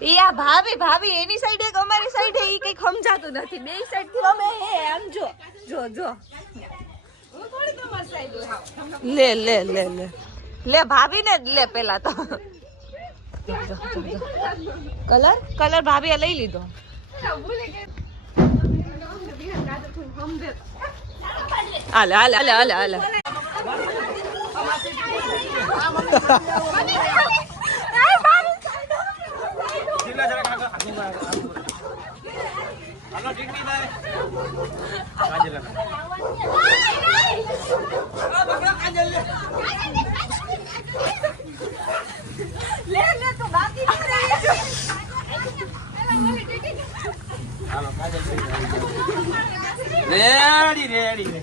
યા ભાભી ભાભી એની સાઈડ એક અમારી સાઈડ ઈ કઈ સમજાતું નથી બે સાઈડ થી અમે આમ જો જો જો હું થોડી તમારી સાઈડ લે લે લે લે લે ભાભી ને લે પેલા તો કલર કલર ભાભીએ લઈ લીધો હાલે હાલે હાલે હાલે હાલે રેડી રેડી